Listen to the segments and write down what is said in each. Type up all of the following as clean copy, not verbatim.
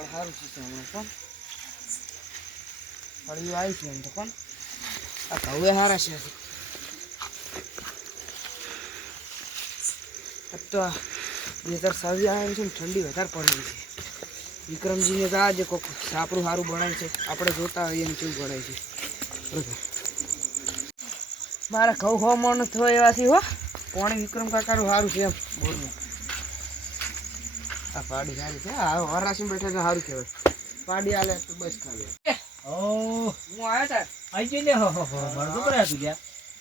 વાતાવરણ સારું છે હમણાં પણ ફળીઓ આવી છે એમ તો પણ આ ઘઉં સારા છે તો 2027 આવે છે ને ઠંડી વધારે પડી છે વિક્રમજીને તો આજે કોક સાપડું સારું બનાવે છે આપણે જોતા હોઈએ એમ કેવું બનાવે છે બરાબર મારા ઘઉં હોમો ન થયો એવાથી હો પાણી વિક્રમ કાકાનું સારું છે એમ બોરનું આ પાડી સારી છે હા વરાસી બેઠા તો સારું કહેવાય પાડી આલે તો બસ ખાલી ઓ હું આવ્યો તાર આઈ ગઈ ને હો બળદો કરે તું જા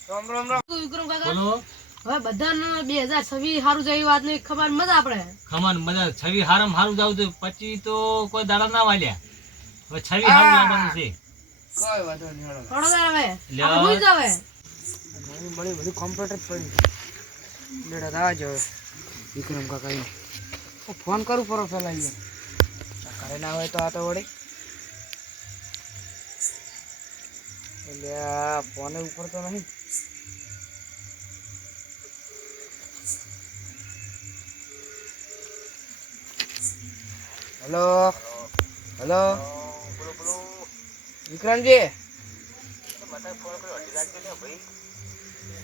રામ રામ રામ વિક્રમ કાકા બોલો હવે બધાને 2026 સારું જાય વાત ની ખબર મજા આપણે ખમન મજા 26 હારમ હારું જાવ તો 25 તો કોઈ દાડા ના વાલ્યા હવે 26 હારું લાવવાનું છે કોઈ વાંધો નહીં હેડો થોડો દર હવે લે. આપણે ભૂલી જાવે ઘણી બળી બધું કમ્પ્યુટર જ પડ્યું બેટા દાવા જ હવે વિક્રમ કાકા ફોન કરું પરો પેલા અહીંયા ઘરે ના હોય તો આ તો વળી એટલે આ ફોને ઉપર તો નહીં હેલો હેલો વિક્રમજી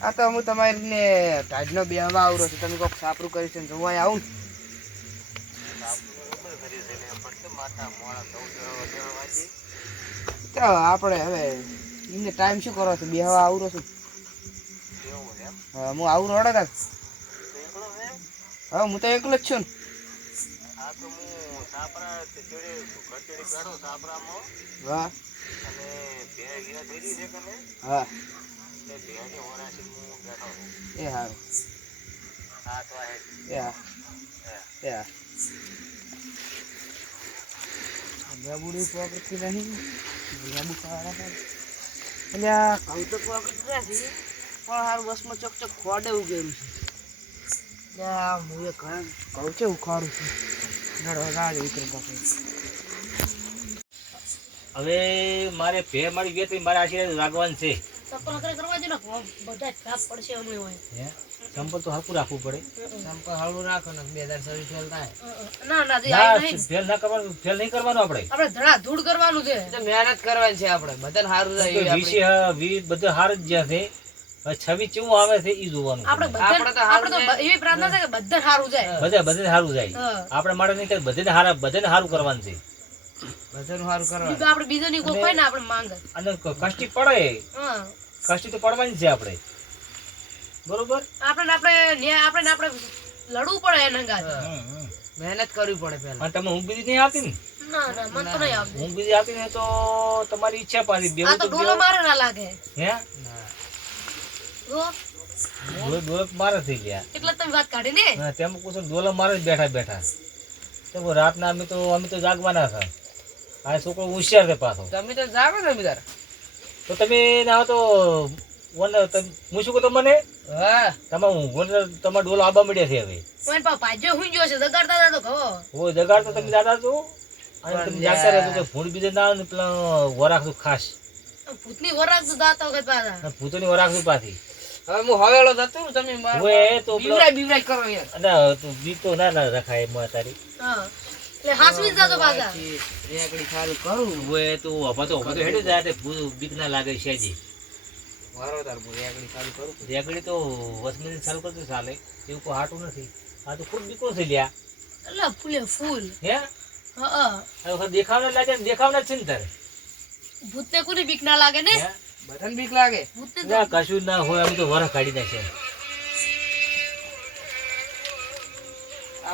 આ તો હું તમારીને ટાઈડનો બેહવા આવરો છું તમે કોઈક સાપરું કરી છે જોવા આવું તો આપણે હવે એમને ટાઈમ શું કરો છો બેહવા આવરો છું હા હું આવું રોડે તા હા હું તો એકલો જ છું ને હા હા એ હારું એ હા એ હા બુડી પકડતી નહીં બુડી ખાવાના એટલે આ ઘઉં તો પકડતી નથી પણ હારું બસમાં ચોક ખોડે ઉગેલું છે હું એ ઘઉં છે ઉખાડું છું નડવા વિક્રમ કાકા હવે મારે ભે મારી ગઈ તો મારા આશીર્વાદ લાગવાનું છે ચપ્પલ કરે કરવા દે ને બધા ખરાબ પડશે હમણે હોય હે સંપલ તો હરકું રાખવું પડે સંપલ હળવું રાખો ને 2026 ફેલ થાય ના ના જે ના આઈ નહીં ફેલ ના કરવાનું ફેલ નહીં કરવાનું આપણે આપણે ધડા ધૂળ કરવાનું છે તો મહેનત કરવાની છે આપણે બધાને સારું જાય એવી આપણી. 20 બધા હાર જ જ્યાં છે હવે 26 કેવું આવે છે ઈ જોવાનું આપણે છે. બધા આપણે તો હારું આપણે તો એવી પ્રાર્થના છે કે બધા સારું જાય બધાને સારું જાય હા. આપણે માટે નહીં કે બધાને સારું કરવાનું છે બધાનું સારું કરવાનું આપણે બીજાની કોઈ હોય ને આપણે માંગ અને કષ્ટી પડે હા કષ્ટી તો પડવાની છે આપણે બરોબર આપણે લડવું પડે એના ગાત મહેનત કરવી પડે પહેલા અને તમે ઊંઘ બીજી નહીં આવતી ને ના ના મન તો નહીં આવતું ઊંઘ બીજી આવતી ને તો તમારી ઈચ્છા પાછી આ બેવું તો તો ડોલો મારે ના લાગે હે જો ડોલ મારે થઈ ગયા એટલે તમે વાત કાઢી ને હા તેમ પૂછો ડોલ મારે જ બેઠા તો રાતના અમે તો જાગવાના હતા આ છોકરો હોશિયાર છે પાછો તમે તો જાગો ને બીજા તો તમે ના તો હું શું કહું તમને હા તમારા ડોલો આબા મળ્યા છે હવે ઓન પા પાજો હુઈ ગયો છે દગાડતા હતા તો ઘવો હોય જગાડ તો તમે દાદા છો અને તમે જાગતા રહેજો કે ભૂંડ બીજે ના આવે ને પેલા વરાખતું ખાસ ભૂતની વરાગ તો દાતા વખત પાછા અને ભૂતોની વરાખતું પાછી હવે હું હવેલો જતો ને તમે ઓય તો પેલો- બીવરાય કરો યાર અને તું બીક તો ના રખાય એમાં તારી હા એટલે હાસવી જ જાતો પાછા રેકડી ચાલુ કરું ઓય તો ઉભા તો હેડે જાય તે બીક ના લાગે છે જી વારો તાર હું રેકડી ચાલુ કરું રેગડી તો વસમીને ચાલુ કરતો ચાલે એવું કોઈ હાટું નથી આ તો ખુદ બીકો છે લ્યા એટલે ફૂલે ફૂલ હે હા આ વખત દેખાવના લાગે ને દેખાવના જ છે ને તારે ભૂતને કોની બીક ના લાગે ને હે? બધાને બીક લાગે ભૂતને તો ના કશું ના હોય અમે તો વરખ કાઢી નાખે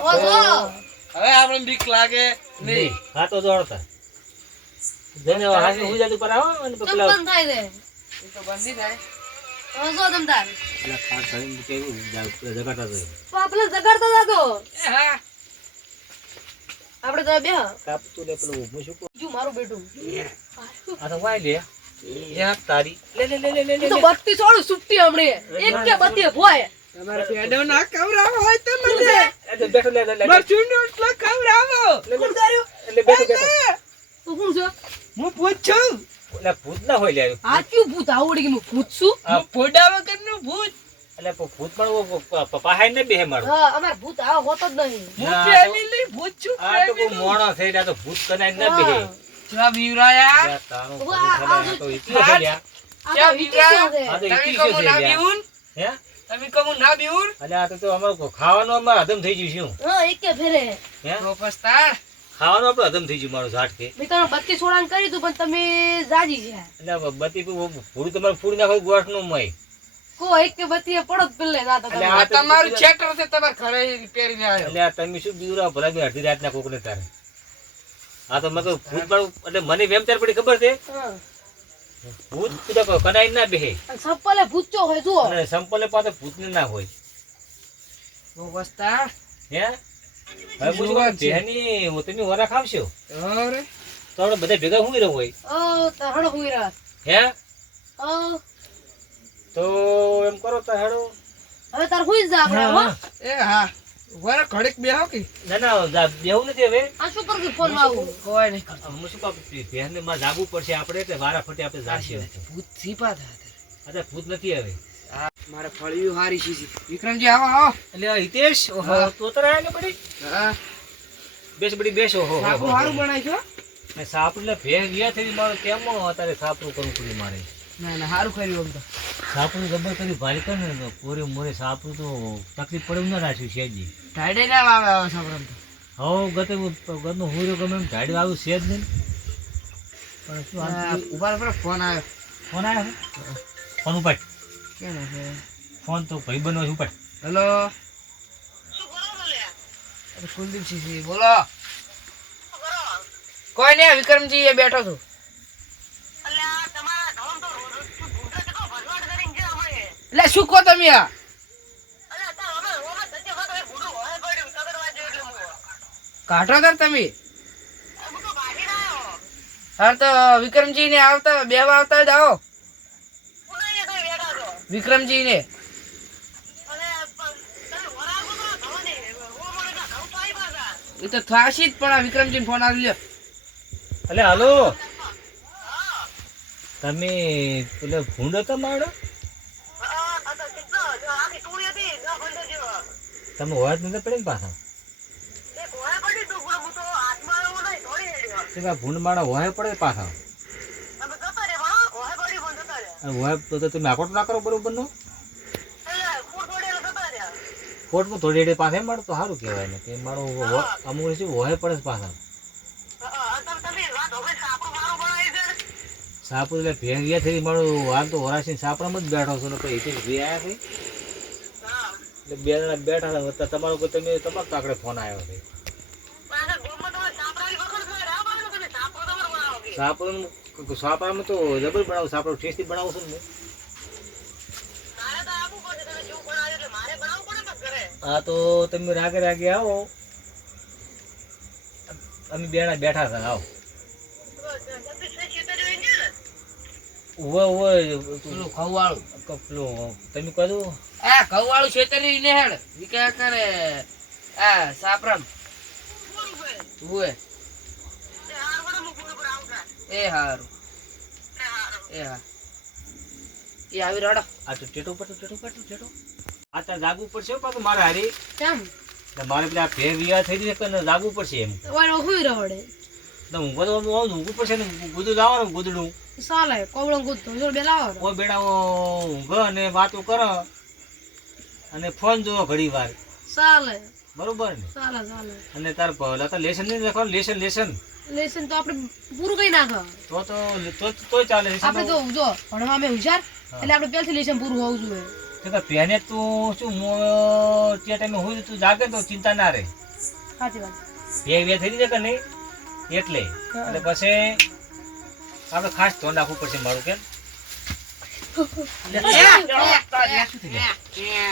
ઓઝો હવે આપણે બીક લાગે નહીં હા તો દોડતા જેને હાથી હું જાતું પર આવો અને ચમ પેલા બંધ થાય છે એ તો બંધી થાય ઓઝો તમ તાર પેલા ખાટ ધરીને કેવું જગાડતા જાય આપણે જગાડતા જાતો હા આપણે તો બે કાપતું ને પેલું હું શું કહું જો મારું બેટું આ તો વાય લે યા તારી લે તો બત્તી છોડું સુટ્ટી હમણે એક કે બત્તી ભોય તમારે પેડો ના કવરાવો હોય તો મને બેઠો લે મરચુંનો એટલો કવરાવો કોણ કર્યું એટલે બેઠો તો કોણ છે હું પૂછું એટલે ભૂત ના હોય લે આ ક્યું ભૂત આવડી ગયું પૂછશું હું ફોડા વગરનું ભૂત એટલે ભૂત પણ પહાડ ને બેહે મારું હા અમાર ભૂત આવો હોતો જ નહીં હું ફેમિલી ભૂત છું આ તો કોઈ મોણો છે એટલે આ તો ભૂત કનાઈ ના બેહે. ચા બીવરાયા લ્યા, તારું વાહ, ભલું ખબર, આ તો ઇતિહાસ છે લ્યા. આ ક્યાં તો વિચાર? વિચાર છે. આ તો તમે ઇતિહાસ કમુ છે ના લ્યા. બીવું હે? તમે કમુ ના બીવું અલ્યા, આ તો અમારું ખાવાનું અમારે હદમ થઈ ગયું શું? હા એકે ફેરે હે? તો પસ્તાળ ખાવાનું આપણે હદમ થઈ ગયું મારું ઝાટકે. મેં તમે 32 સોળાન કરી તું પણ તમે જાજી છે એટલે બત્તી પૂરું તમારે ફૂડ નાખો ગોઠનું મય. કો એક કે બત્તીએ પડો જ પેલે જાતો તમે. અલ્યા, આ તમારું થિયેટર છે તમાર ઘરે પહેરીને આવ્યો એટલે આ તમે શું બીવરા ભલા બી અડધી રાતના કોકને તારે. આ તો મેં તો ભૂત મારું એટલે મને વેમ ત્યાર પડી ખબર છે હા. ભૂત કીધા કનાઈ ના બેહે અને સપ્પલે ભૂચો હોય જુઓ અને સંપલે પાસે ભૂતને ના હોય. તો પસ્તાળ હે? હવે પૂછું કે બેહની તમે વરા ખાવશો અરે તો આપણે બધા ભેગા હુઈ રહ્યો હોય. ઓ તો હણો હુઈ રાત હે? ઓ તો એમ કરો તો હેડો. હવે તાર હુઈ જા આપણે હો એ હા વર ઘડીક બેહો કે ના ના બેહું નથી હવે. આ શું કરું ફોન માં આવું કોઈ નહીં હું શું કહું બેહને માં જાગવું પડશે આપણે એટલે વારા ફટે આપણે જાશે. ભૂત છીપા થા અચ્છા ભૂત નથી હવે. મારે ફળિયું હારી છે વિક્રમજી આવો આવો એટલે હિતેશ ઓહો તો તો રહ્યા કે બડી હા બેસ બડી બેસો હો સાબુ હારું બનાવી છો ને સાપરું એટલે ભેગ ગયા થઈ મારે કેમ અત્યારે સાપરું કરવું પડ્યું મારે. ના ના હારું કર્યું આમ તો સાપરું ગબર કરી ભારી કર ને પૂરે મોરે સાપરું તો તકલીફ પડે ના રાખ્યું શેજી. ટાઈડે ના આવે આવે સાબરમ તો હવે ગતનો હુરો ગમે એમ ઢાડી આવ્યું છે જ નહીં. પણ શું હાલ ઉભા પર ફોન આવ્યો ફોન આવ્યો ફોન ઉપાડ. કેમ છે ફોન તો ભાઈ બનો છે ઉપાડ. હેલો અરે કુલદીપ સિંહ બોલો કોઈ નહીં વિક્રમજી એ બેઠો છું એટલે શું કહો તમે આ કાઢો તાર તમે હા તો વિક્રમજી ને આવતા બેવા આવતા હોય તો આવો વિક્રમજી ને એ તો થાશી જ પણ આ વિક્રમજી ફોન આવી લ્યો એટલે હાલો તમે પેલો ભૂંડો તો મારો તમે હોય જ નથી પડે ને પાછા ભૂંડ માણો હોય પડે પાછા હોય તો તમે આકોટ ના કરો બરોબર નો કોર્ટમાં થોડી એડે પાસે મળે તો સારું કહેવાય ને કે મારો અમુક શું હોય પડે છે પાછા સાપુ એટલે ભેગિયા થઈ મારું હાલ તો વરાસી સાપડામાં જ બેઠો છો ને પછી એથી ભી આવ્યા છે એટલે બે જણા બેઠા હતા તમારો કોઈ તમે તમારા કાકડે ફોન આવ્યો છે સાપડામાં તો જબર બનાવું સાપડો ટેસ્ટી બનાવું છું ને હા તો તમે રાગે રાગે આવો અમે બેડા બેઠા હતા આવો પેલું ખવવાળું પેલું તમે કહ્યું આ ખવવાળું છેતરી ને હેડ વિકા કરે આ સાપરામ ઉએ એ હારું એ હા એ આવી રડો આ તો ટેટો આ તો જાગવું પડશે પાછું મારે હારી કેમ મારે પેલા ભેગ વિયા થઈ જશે કે જાગવું પડશે એમ ઓય હુઈ રહોડે તો ઊંઘવું પડશે ને ગુદું લાવવાનું ગુદડું સાલે કોવળો ગુદ તો જો બેલાવો કોઈ બેડા ઊંઘ અને વાતો કરો અને ફોન જોવો ઘડી વાર સાલે બરોબર ને સાલે સાલે અને તાર પહેલા તો લેસન નહીં લખવાનું લેસન લેસન તો આપણે પૂરું કઈ નાખો તો ચાલે આપણે તો જો ભણવા મેં હુશાર એટલે આપણે પહેલથી લેસન પૂરું હોવું જોઈએ પહેને તું શું તે ટાઈમે હોય તું જાગે તો ચિંતા ના રહે સાચી વાત બે થઈ જાય કે નહીં એટલે પછી આપણે ખાસ ધ્યાન રાખવું પડશે મારું કેમ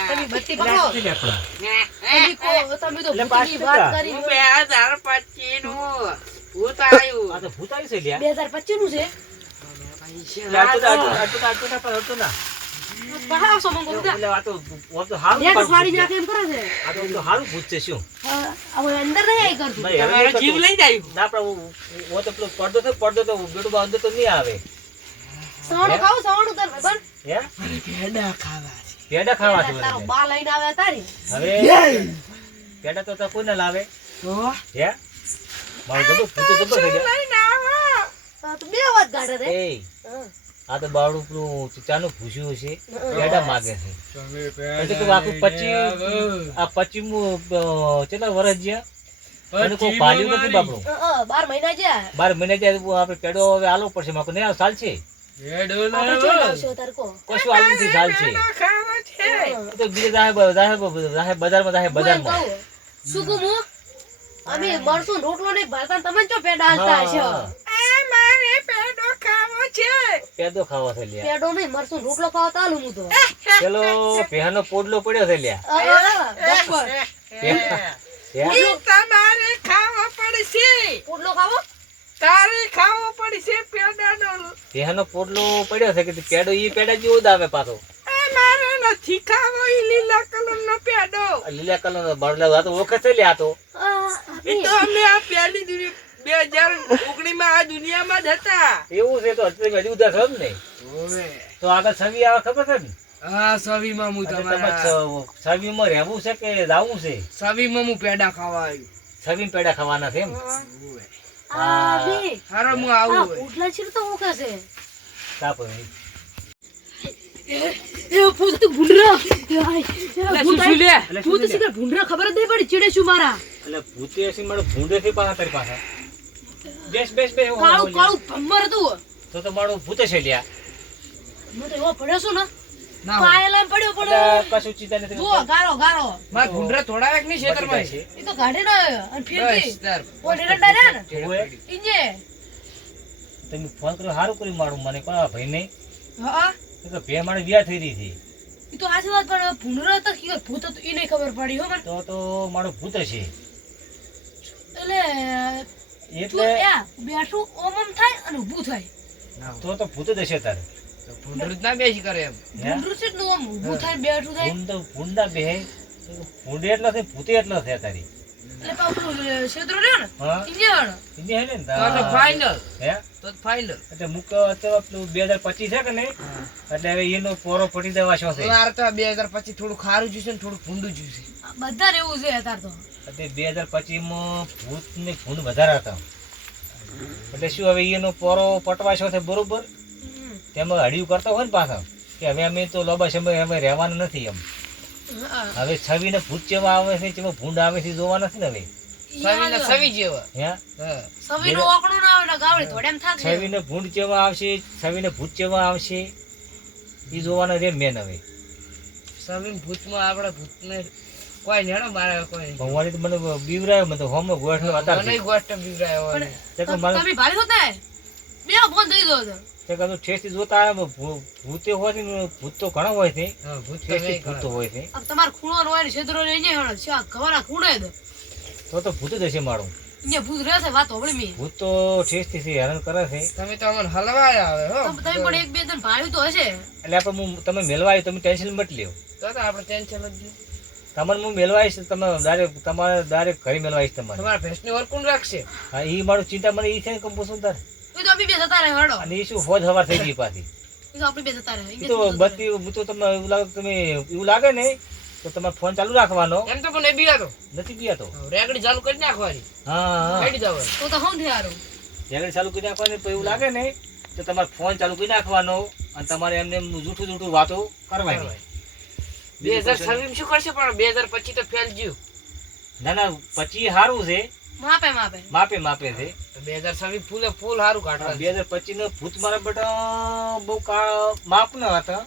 તમે બત્તી પકડો તમે તો ભૂતની વાત કરી 2025 નું ભૂત આવ્યું આ તો ભૂત આવી છે લ્યા 2025 નું છે હતું ના બહાર સો મંગો એટલે આ તો હારું યાર ફાડી નાખે એમ કરે છે આ તો હારું ભૂત છે શું હવે અંદર નહીં આવી કરતું ભાઈ હવે તમારો જીવ લઈ જાય ના પણ હું તો પેલો પડદો તો બેડું બા અંદર તો નહીં આવે સવાણું ખાવ સવાણું તાર ભાઈ હે ભેડા ખાવા પેડા ખાવા છે તારો બધા. બા લઈને આવે તારી હવે પેડા તો કોઈ ના લાવે તો હે મારું ગમે ભૂતો જબર થઈ ગયા આ તો બે વાત કાઢે રે એ આ તો બાવડું પેલું ચાનું ભૂસ્યું છે પેડા માગે છે પછી તો આખું 25 કેટલા વર્ષ જ્યાં અને કોઈ પાલ્યું નથી બાપડું 12 મહિના જ્યાં 12 મહિના જ્યાં આપણે પેડો હવે આલો પડશે માકો નહીં સાલ છે આપણે ચોઈ આવશે તાર કો કશું આલું નથી સાલ છે એ તો બીજે બજારમાં શું કહું હું અમે મરસું રોટલો નહીં ભાતા તમે ચો પેડા હાલતા હશો પેદો ખાવા છે લ્યા પેડો નહીં મરસું રોટલો ખાવા તાલું હું તો પેલો પેહાનો પોડલો પડ્યો છે લ્યા બરાબર તમારે ખાવા પડશે પોટલો ખાવો તારે ખાવો પડશે પેડાનો પેહાનો પોડલો પડ્યો છે કે તે પેડો ઈ પેડા જેવો જ આવે પાછો મારે નથી ખાવો ઈ લીલા કલરનો પેડો આ લીલા કલરનો બળલા આ તો વખત છે લ્યા આ તો એ તો અમે આ પહેલી 2019 માં આ દુનિયામાં જ હતા એવું છે તો અત્યારે હજી ઉદાસ હોત ને તો આગળ છવી આવે ખબર છે ને હા સવીમાં હું તમારા છવીમાં રહેવું છે કે જાવું છે સવીમાં હું પેડા ખાવા આવ્યું છવી પેડા ખાવાના છે એમ આ બે હારો હું આ આવું પોટલા છે તો હું કહેશે તાપ એ ભૂત ભૂંડરા લે ભૂત છે કે ભૂંડરા ખબર જ નહીં પડી ચીડે શું મારા એટલે ભૂતે હશે મારો ભૂંડે થી પાછા તારી પાસે બેસ બેસ બેસ કાળું કાળું ભમ્મર હતું તો મારું ભૂતે છે લ્યા મને તો એવો પડ્યો છું ને ના પાયલા પડ્યો એટલે પડ્યો કશું ચિંતા નથી જો ગારો ગારો માર ભૂંડરા થોડા એક ની ખેતરમાં છે એ તો ગાડી ના અને ફેરથી બસ તાર ઓ ડેરડા રે ને ઓએ, ઇંજે તમે ફોન કર્યો સારું કર્યું મારું મને કોણ ભાઈ નહીં હા તો ભે મારે વ્યા થઈ રહી હતી એ તો આજી વાત પણ ભૂંડરા તો કે ભૂત હતું ઈ નહીં ખબર પડી હો મને તો મારું ભૂત છે એટલે તું એટલે યા બેઠું ઓમ ઓમ થાય અને ઊભું થાય તો ભૂત જ હશે તારે ભૂંડરું જ ના બેસી કરે એમ હે? ભૂંડરું છે ને ઓમ ઊભું થાય ને બેઠું થાય ભૂંડા બે ભૂંડે એટલો છે ભૂતે એટલો છે તારી એટલે પાછું ક્ષેત્ર રહ્યો ને હા ઇન્જણ ઇન્ડિયા હે ને તો ફાઇનલ હે તો ફાઇનલ એટલે મુક અત્યારે પેલું 2025 છે કે નહીં એટલે હવે એનો પોરો પટી દેવા શો છે મારે તો 2025 થોડું ખારું જ્યુસે ને થોડું ભૂંડું જ્યુસે બધા એવું છે અત્યારે તો એટલે 2025 માં ભૂત ને ભૂંડ વધારે હતા એટલે શું હવે એનો પોરો પટવાશો છે બરોબર તેમાં હડિયું કરતા હોય ને પાછા કે હવે અમે તો લાંબા સમય અમે રહેવાના નથી એમ હા હવે છવીને ભૂત જેવા આવે છે જેમાં ભૂંડ આવે છે જોવા નથી ને હવે સવીના સવી જેવા હે હા સવીનો ઓકણું ના આવે ને ગાવડી થોડે એમ થાક છવીને ભૂંડ જેવા આવશે છવીને ભૂત જેવા આવશે એ જોવાના રે મેન હવે સવીન ભૂતમાં આપણા ભૂતને કોઈ નેડો મારે કોઈ ભગવાને તો મને બીવરાયો મને તો હોમ ગોઠનો હતા મને ગોષ્ટ બીવરાયો હોય ને. તમે ભારે હોતા બે ફોન થઈ ગયો હતો તે કદું ઠેસથી જોતા આવે ભૂતે હોય છે ને ભૂત તો ઘણા હોય છે હા ભૂત તો ઠેસથી નહીં ભૂત તો હોય છે अब તમાર ખૂણો હોય ને ક્ષેત્રો રે ને હણ શા ખવાના ખૂણે તો ભૂત જ હશે મારું ને ભૂત રહે છે વાત હોબળી મી ભૂત તો ઠેસથી છે હેરાન કરે છે તમે તો અમને હલવાયા આવે હો તમે પણ એક બે દિન ભાડ્યું તો હશે એટલે આપણે હું તમે મેળવા આવ્યો તમે ટેન્શન મત લ્યો તો આપણે ટેન્શન જ નહીં. તમને હું મેળવા આવીશ તમે તમારે ડાયરેક્ટ ઘરે મેળવા આવીશ તમારે તમારા ભેંસની ઓર કોણ રાખશે હા એ મારું ચિંતા મને એ છે ને કંપો શું તાર એ તો અમે બે જતા રહે હડો અને એ શું હોજ હવાર થઈ ગઈ પાછી એ તો આપણે બે જતા રહે એ તો બત્તી હું તો તમને એવું લાગે ને તો તમારે ફોન ચાલુ રાખવાનો એમ તો પણ એ બીયા તો નથી ગયા તો રેગડી ચાલુ કરી નાખવાની હા હેડી જવાનું તો હું થયારો રેગડી ચાલુ કરી નાખવાની તો એવું લાગે ને તો તમારે ફોન ચાલુ કરી નાખવાનો અને તમારે એમને એમ જૂઠું વાતો કરવાની 2026 શું કરશે પણ 2025 તો ફેલ ગયું ના ના પછી સારું છે માપે માપે છે તો 2026 ફૂલે ફૂલ સારું કાઢવાનું 2025 નો ભૂત મારા બેટા બહુ માપ ન હતા